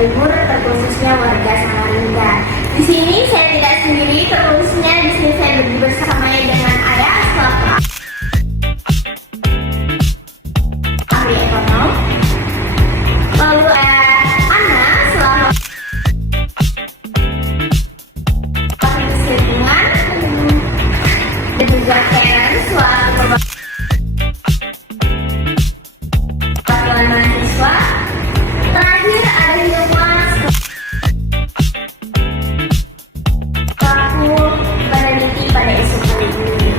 Timur, terkhususnya warga Samarinda. Di sini saya tidak sendiri, terkhususnya di sini saya berdiri bersamanya dengan Ayah selaku ahli ekonom, lalu Ana selaku ahli lingkungan, dan juga Karen selaku perwakilan mahasiswa. Terakhir ada Hilma selaku peneliti pada isu kali ini.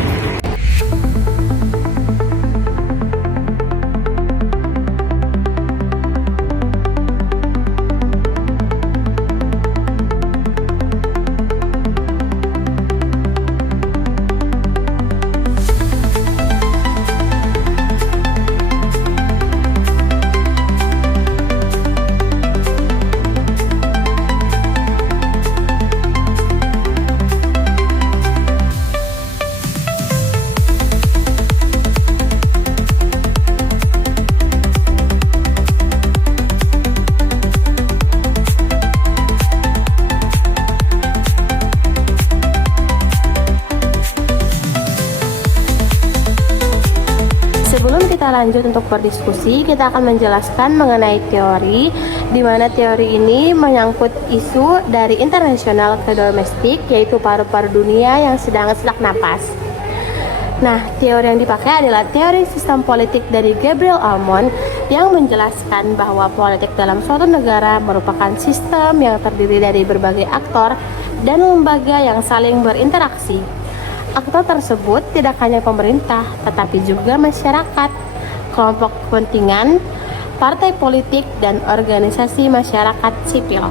Sebelum kita lanjut untuk berdiskusi, kita akan menjelaskan mengenai teori, di mana teori ini menyangkut isu dari internasional ke domestik, yaitu paru-paru dunia yang sedang sesak napas. Nah, teori yang dipakai adalah teori sistem politik dari Gabriel Almond yang menjelaskan bahwa politik dalam suatu negara merupakan sistem yang terdiri dari berbagai aktor dan lembaga yang saling berinteraksi. Aktor tersebut tidak hanya pemerintah, tetapi juga masyarakat, kelompok kepentingan, partai politik, dan organisasi masyarakat sipil.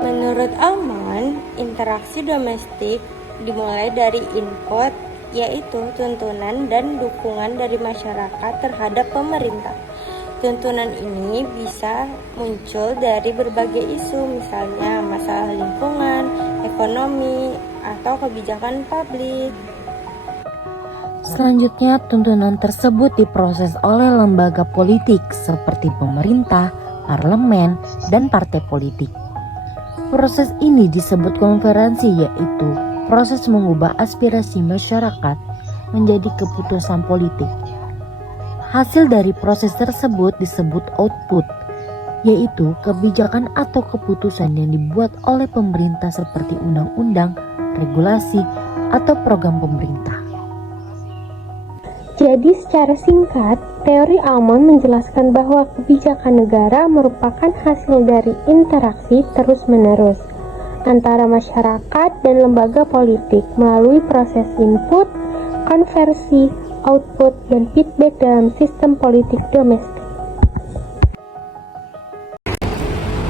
Menurut Almond, interaksi domestik dimulai dari input, yaitu tuntunan dan dukungan dari masyarakat terhadap pemerintah. Tuntunan ini bisa muncul dari berbagai isu, misalnya masalah lingkungan, ekonomi, atau kebijakan publik. Selanjutnya, tuntunan tersebut diproses oleh lembaga politik seperti pemerintah, parlemen, dan partai politik. Proses ini disebut konferensi, yaitu proses mengubah aspirasi masyarakat menjadi keputusan politik. Hasil dari proses tersebut disebut output, yaitu kebijakan atau keputusan yang dibuat oleh pemerintah seperti undang-undang, regulasi, atau program pemerintah. Jadi secara singkat, teori Almond menjelaskan bahwa kebijakan negara merupakan hasil dari interaksi terus-menerus antara masyarakat dan lembaga politik melalui proses input, konversi, output, dan feedback dalam sistem politik domestik.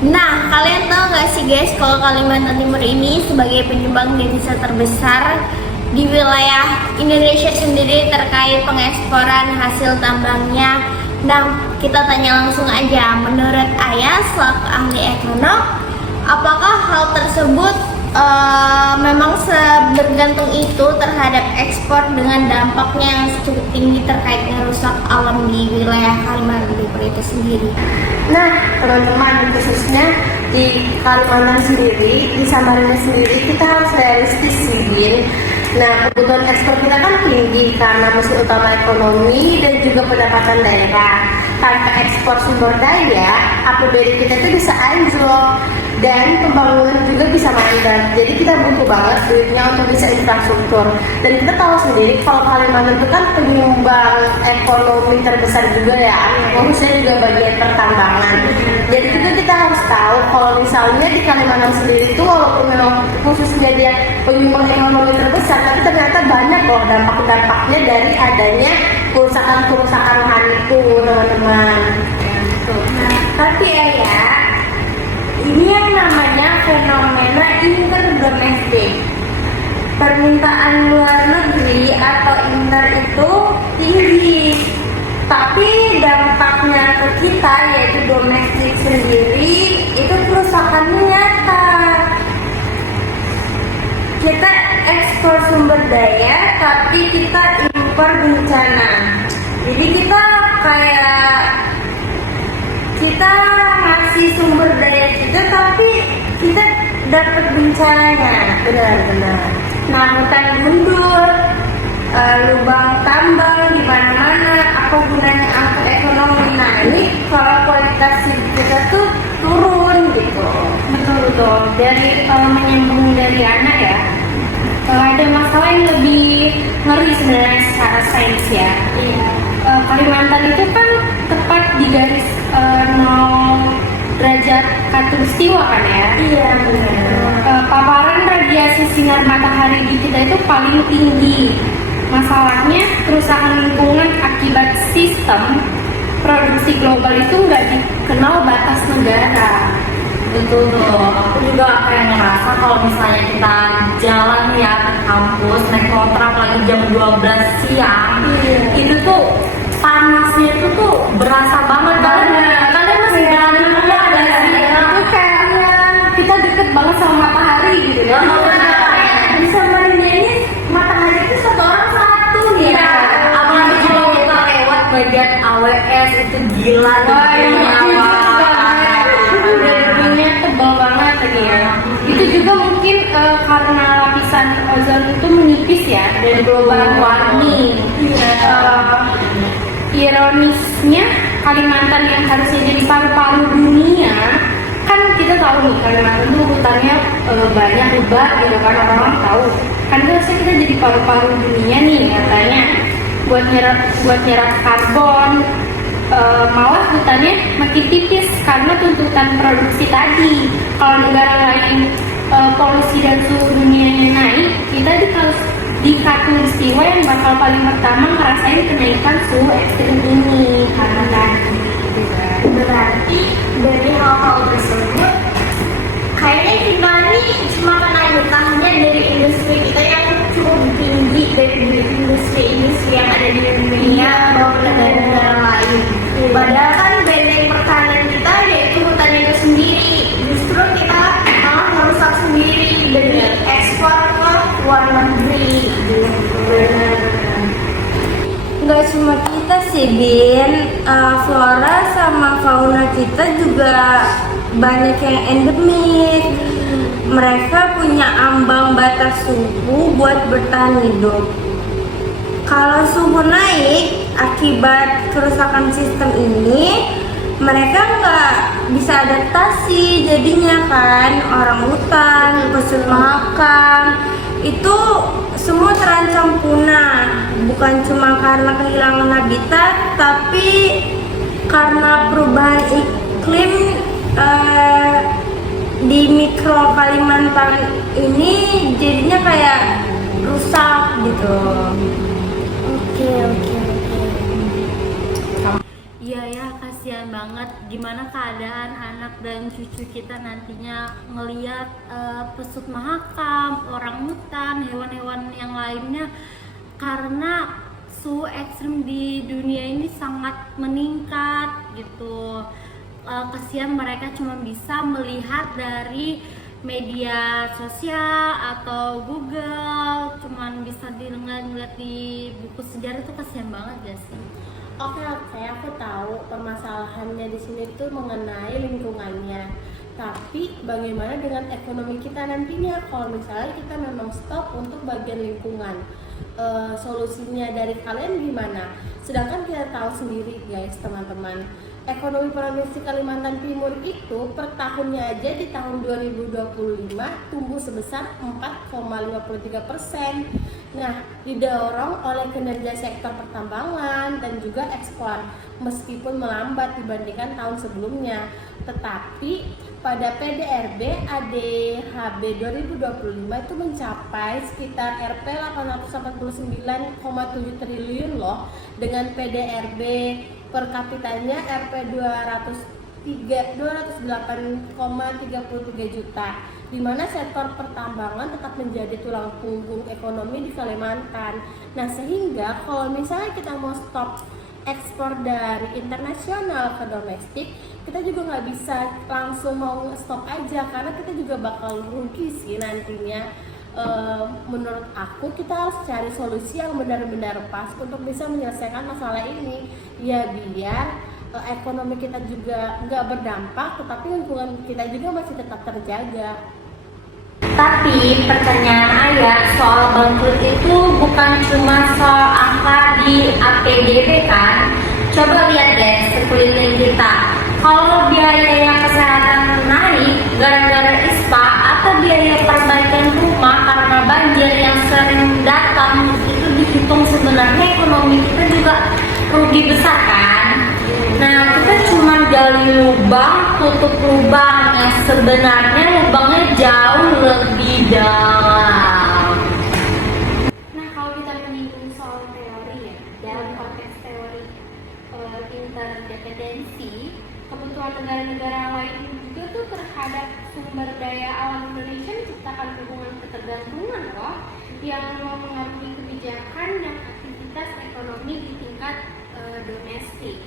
Nah, kalian tahu nggak sih guys, kalau Kalimantan Timur ini sebagai penyumbang devisa terbesar di wilayah Indonesia sendiri terkait pengeksporan hasil tambangnya. Nah, kita tanya langsung aja, menurut Ayah selaku ahli ekonom, apakah hal tersebut memang sebergantung itu terhadap ekspor dengan dampaknya yang cukup tinggi terkait merusak alam di wilayah Kalimantan Timur itu sendiri? Nah, teman-teman, khususnya di Kalimantan sendiri, di Samarinda sendiri, kita harus realistis sih, Bin. Nah, kebutuhan ekspor kita kan tinggi karena mesin utama ekonomi dan juga pendapatan daerah. Tanpa ekspor sumber daya, APBD kita itu bisa anjlok dan pembangunan juga bisa mandek. Jadi kita butuh banget duitnya untuk bisa infrastruktur. Dan kita tahu sendiri kalau Kalimantan itu kan penyumbang ekonomi terbesar juga ya, khususnya juga bagian pertambangan. Jadi juga kita harus tahu kalau misalnya di Kalimantan sendiri itu walaupun memang khususnya dia penyumbang ekonomi terbesar, tapi ternyata banyak loh dampak-dampaknya dari adanya kerusakan-kerusakan lahan itu, teman-teman. Nah, tapi ya, ini yang namanya fenomena interdomestik. Permintaan luar negeri atau inter itu tinggi, tapi dampaknya ke kita yaitu domestik sendiri itu kerusakannya nyata. Kita ekspor sumber daya, tapi kita impor bencana. Jadi kita kayak kita masih ngasih sumber daya kita tapi kita dapat bencananya. Benar-benar. Nah, hutan gundul, lubang tambang di mana-mana, apa gunanya angkut ekonomi? Nah, ini kalau kualitas hidup kita tuh turun gitu. Betul. Dari menyambung dari anak ya, ada masalah yang lebih ngeri sebenarnya secara sains ya. Kalimantan itu kan tepat di garis 0 derajat khatulistiwa kan ya. Iya, benar. Paparan radiasi sinar matahari di kita itu paling tinggi. Masalahnya kerusakan lingkungan akibat sistem produksi global itu nggak dikenal batas negara. Betul tuh, aku juga kayak ngerasa kalau misalnya kita jalan ya ke kampus naik motor apalagi jam 12 siang, itu tuh panasnya itu tuh berasa banget. Kalian masih jalan dulu ada sih? Itu kayaknya kita deket banget sama matahari gitu ya. Bisa Samarinda ini matahari itu satu orang satu nih. Iya, apalagi kalau kita lewat bagian AWS itu gila tuh. Debunya tebal banget lagi ya. Itu juga mungkin karena lapisan ozon itu menipis ya dari global warming. Ironisnya Kalimantan yang harusnya jadi paru-paru dunia, kan kita tahu nih Kalimantan itu hutannya banyak lebat gitu kan, orang tahu. Kan harusnya kita jadi paru-paru dunia nih katanya buat nyerap karbon. Malah hutannya makin tipis karena tuntutan produksi tadi. Kalau negara lain polusi dan suhu dunianya naik, kita di khatulistiwa yang bakal paling pertama ngerasain kenaikan suhu ekstrim ini karena tadi. Berarti dari hal-hal tersebut kayaknya kita ini cuma kena getahnya dari industri kita yang cukup tinggi, dari industri yang ada di dunia maupun negara-negara lain. Padahal kan benteng pertahanan kita yaitu hutan itu sendiri. Justru kita malah merusak sendiri dari ekspor ke luar negeri. Nggak cuma kita sih, Bin. Flora sama fauna kita juga banyak yang endemik. Mereka punya ambang batas suhu buat bertahan hidup. Kalau suhu naik akibat kerusakan sistem ini, mereka nggak bisa adaptasi jadinya kan. Orang hutan, kusut mahakam, itu semua terancam punah. Bukan cuma karena kehilangan habitat, tapi karena perubahan iklim di mikro Kalimantan ini jadinya kayak rusak gitu. Oke. Iya ya, kasihan banget gimana keadaan anak dan cucu kita nantinya ngelihat pesut mahakam, orang hutan, hewan-hewan yang lainnya, karena suhu ekstrim di dunia ini sangat meningkat gitu. Kasihan mereka cuma bisa melihat dari media sosial atau Google, cuman bisa dilihat di buku sejarah. Itu kasihan banget gak sih? Oke, aku tahu permasalahannya di sini tuh mengenai lingkungannya. Tapi bagaimana dengan ekonomi kita nantinya kalau misalnya kita memang stop untuk bagian lingkungan? Solusinya dari kalian gimana? Sedangkan kita tahu sendiri guys, teman-teman, ekonomi provinsi Kalimantan Timur itu per tahunnya aja di tahun 2025 tumbuh sebesar 4,53%. Nah, didorong oleh kinerja sektor pertambangan dan juga ekspor meskipun melambat dibandingkan tahun sebelumnya. Tetapi pada PDRB ADHB 2025 itu mencapai sekitar Rp 849,7 triliun loh, dengan PDRB per kapitanya Rp 208,33 juta, di mana sektor pertambangan tetap menjadi tulang punggung ekonomi di Kalimantan. Nah, sehingga kalau misalnya kita mau stop ekspor dari internasional ke domestik, kita juga nggak bisa langsung mau stop aja, karena kita juga bakal rugi sih nantinya. Menurut aku kita harus cari solusi yang benar-benar pas untuk bisa menyelesaikan masalah ini, ya biar ekonomi kita juga nggak berdampak, tetapi lingkungan kita juga masih tetap terjaga. Tapi pertanyaan ayah soal bangkrut itu bukan cuma soal angka di APBD kan? Coba lihat deh sekeliling kita. Kalau biaya kesehatan naik gara-gara ISPA atau biaya perbaikan rumah karena banjir yang sering datang, itu dihitung sebenarnya ekonomi kita juga rugi besar kan? Nah, kita cuma gali lubang, tutup lubang yang sebenarnya lubangnya jauh lebih dalam. Nah, kalau kita menyinggung soal teori ya, dalam konteks teori interdependensi, kebutuhan negara-negara lain juga tuh terhadap sumber daya alam Indonesia menciptakan hubungan ketergantungan loh, yang mempengaruhi kebijakan dan aktivitas ekonomi di tingkat domestik.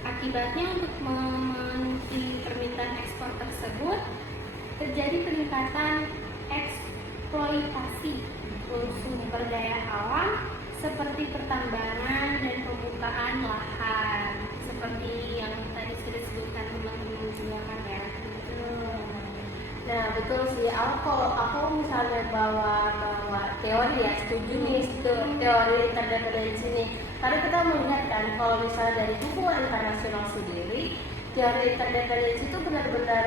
Akibatnya untuk memenuhi permintaan ekspor tersebut terjadi peningkatan eksploitasi sumber daya alam seperti pertambangan dan pembukaan lahan, seperti yang tadi sudah disebutkan teman-teman juga kan ya. Nah betul sih, aku misalnya bawa teori ya, setuju nih teori interdependensi nih. Karena kita melihat kan kalau misalnya dari hubungan internasional sendiri, teori interdependensi itu benar-benar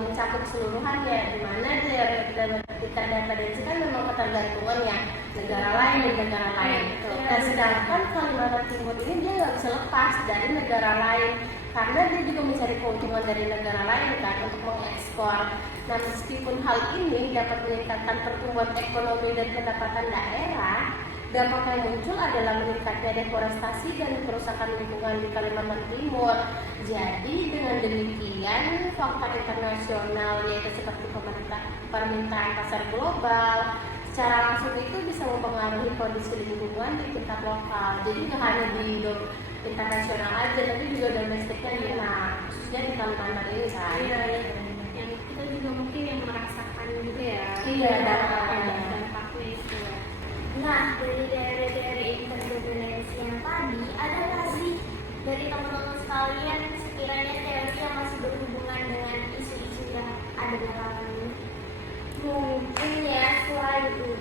mencakup keseluruhannya, di mana teori interdependensi kan memang ketergantungan ya negara lain dan negara lain. Dan sedangkan Kalimantan Timur ini dia nggak bisa lepas dari negara lain, karena dia juga mencari keuntungan dari negara lain kan untuk mengekspor. Nah, meskipun hal ini dapat meningkatkan pertumbuhan ekonomi dan pendapatan daerah, dampak yang muncul adalah meningkatnya deforestasi dan kerusakan lingkungan di Kalimantan Timur. Jadi dengan demikian faktor internasional yaitu seperti permintaan pasar global secara langsung itu bisa mempengaruhi kondisi lingkungan di tingkat lokal. Jadi tidak hanya di internasional aja, tapi juga domestiknya kena, khususnya di Kalimantan ini kan. Iya. Yang kita juga mungkin yang merasakan juga ya. Iya, dampaknya itu. Nah, dari daerah-daerah interdependensi yang tadi, ada nggak sih dari teman-teman sekalian sekiranya teori yang masih berhubungan dengan isu-isu yang ada dalam ini? Mungkin ya, selain itu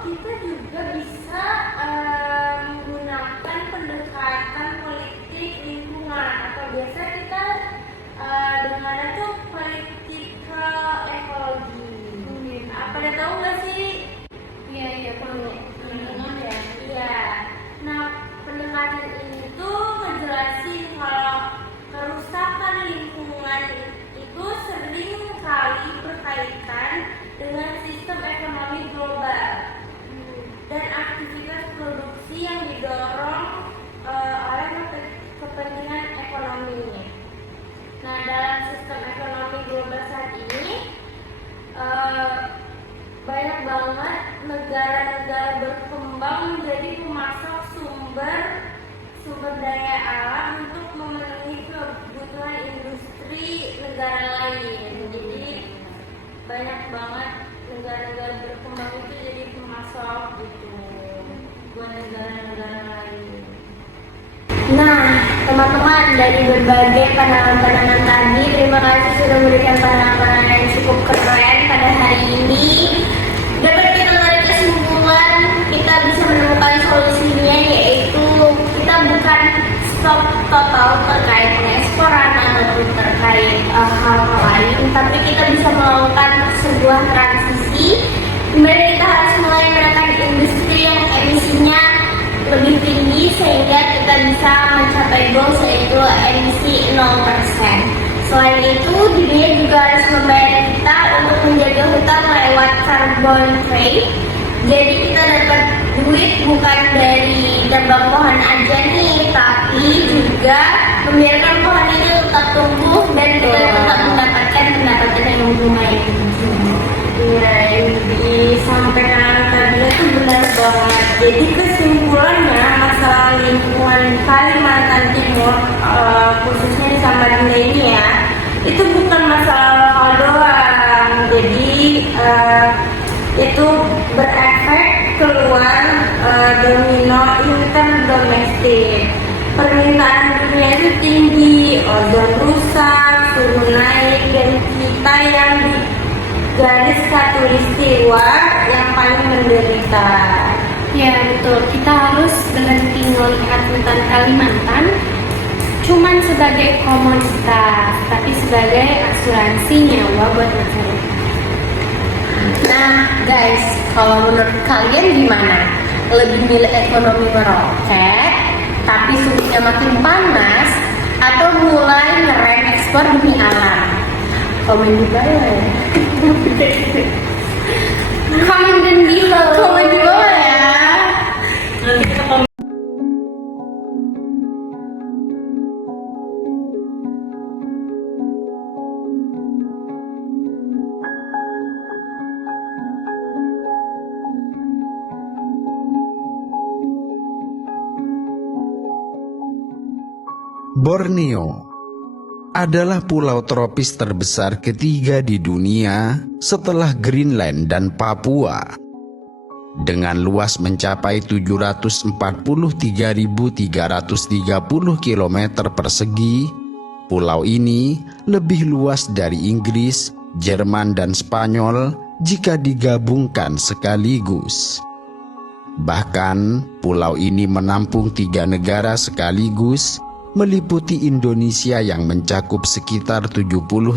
kita juga bisa menggunakan pendekatan politik lingkungan, atau biasa kita dengarnya tuh political ekologi. Pada tahu nggak sih? Iya, perlu lingkungan ya. Iya. Nah, pendekatan ini tuh ngejelasin kalau kerusakan lingkungan itu sering kali berkaitan dengan sistem ekonomi global dan aktivitas produksi yang didorong oleh kepentingan ekonomi. Nah, dalam sistem ekonomi global saat ini banyak banget negara-negara berkembang menjadi pemasok sumber daya alam untuk memenuhi kebutuhan industri negara lain. Jadi banyak banget negara-negara berkembang itu jadi pemasok gitu buat negara-negara lain. Nah, teman-teman, dari berbagai pandangan-pandangan tadi, terima kasih sudah memberikan pandangan yang cukup keren pada hari ini. Dapat kita tarik kesimpulan, kita bisa menemukan solusinya, yaitu kita bukan stop total terkait pengeksporan ataupun terkait hal lain, tapi kita bisa melakukan sebuah transisi. Kemudian kita harus mulai menekan industri yang emisinya lebih tinggi sehingga kita bisa mencapai goals yaitu emisi 0%. Selain itu, dunia juga harus membayar kita untuk menjaga hutan lewat carbon trade. Jadi kita dapat duit bukan dari tebang pohon aja nih, tapi juga membiarkan pohon ini tetap tumbuh dan kita tetap mendapatkan pendapatan yang lumayan. Iya, yang disampaikan tadi itu benar banget. Jadi kesimpulannya masalah lingkungan Kalimantan Timur, khususnya di Samarinda ini ya, itu bukan masalah lokal doang. Jadi itu berefek keluar domino interdomestik. Permintaan dunia itu tinggi ozon rusak, suhu naik, dan kita yang di garis khatulistiwa yang paling menderita. Ya betul, kita harus berhenti melihat hutan Kalimantan cuman sebagai komoditas, tapi sebagai asuransi nyawa buat masyarakat. Nah guys, kalau menurut kalian gimana? Lebih milih ekonomi meroket tapi suhunya makin panas, atau mulai ngerem ekspor demi alam? Komen di bawah ya. Komen di bawah ya. Borneo adalah pulau tropis terbesar ketiga di dunia setelah Greenland dan Papua. Dengan luas mencapai 743.330 km persegi, pulau ini lebih luas dari Inggris, Jerman, dan Spanyol jika digabungkan sekaligus. Bahkan, pulau ini menampung 3 negara sekaligus, meliputi Indonesia yang mencakup sekitar 73%,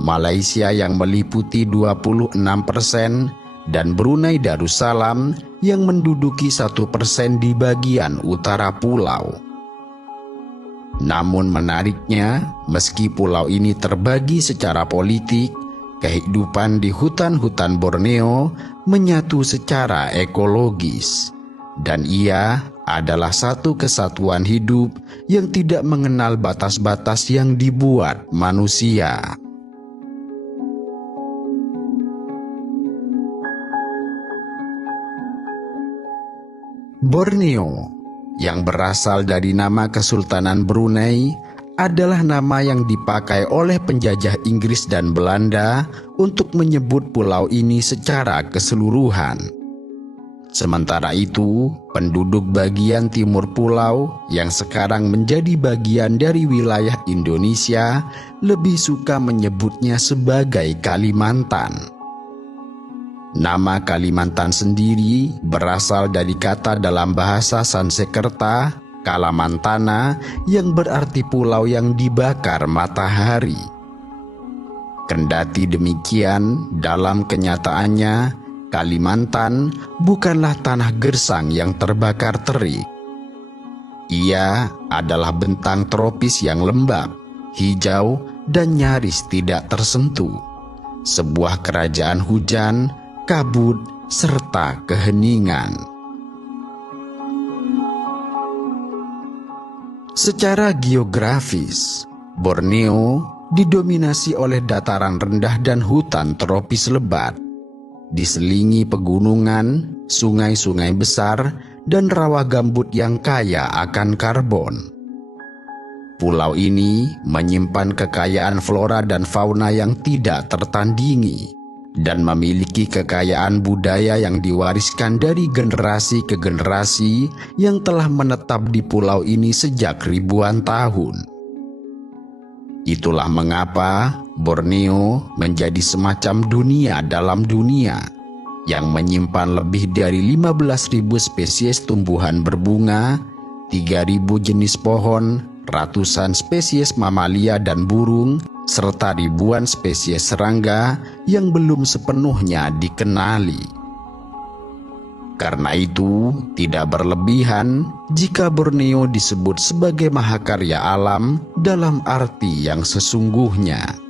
Malaysia yang meliputi 26%, dan Brunei Darussalam yang menduduki 1% di bagian utara pulau. Namun menariknya, meski pulau ini terbagi secara politik, kehidupan di hutan-hutan Borneo menyatu secara ekologis, dan ia adalah satu kesatuan hidup yang tidak mengenal batas-batas yang dibuat manusia. Borneo, yang berasal dari nama Kesultanan Brunei, adalah nama yang dipakai oleh penjajah Inggris dan Belanda untuk menyebut pulau ini secara keseluruhan. Sementara itu, penduduk bagian timur pulau yang sekarang menjadi bagian dari wilayah Indonesia lebih suka menyebutnya sebagai Kalimantan. Nama Kalimantan sendiri berasal dari kata dalam bahasa Sanskerta Kalamantana yang berarti pulau yang dibakar matahari. Kendati demikian, dalam kenyataannya Kalimantan bukanlah tanah gersang yang terbakar terik. Ia adalah bentang tropis yang lembab, hijau, dan nyaris tidak tersentuh. Sebuah kerajaan hujan, kabut, serta keheningan. Secara geografis, Borneo didominasi oleh dataran rendah dan hutan tropis lebat, diselingi pegunungan, sungai-sungai besar, dan rawa gambut yang kaya akan karbon. Pulau ini menyimpan kekayaan flora dan fauna yang tidak tertandingi, dan memiliki kekayaan budaya yang diwariskan dari generasi ke generasi yang telah menetap di pulau ini sejak ribuan tahun. Itulah mengapa Borneo menjadi semacam dunia dalam dunia yang menyimpan lebih dari 15.000 spesies tumbuhan berbunga, 3.000 jenis pohon, ratusan spesies mamalia dan burung, serta ribuan spesies serangga yang belum sepenuhnya dikenali. Karena itu, tidak berlebihan jika Borneo disebut sebagai mahakarya alam dalam arti yang sesungguhnya.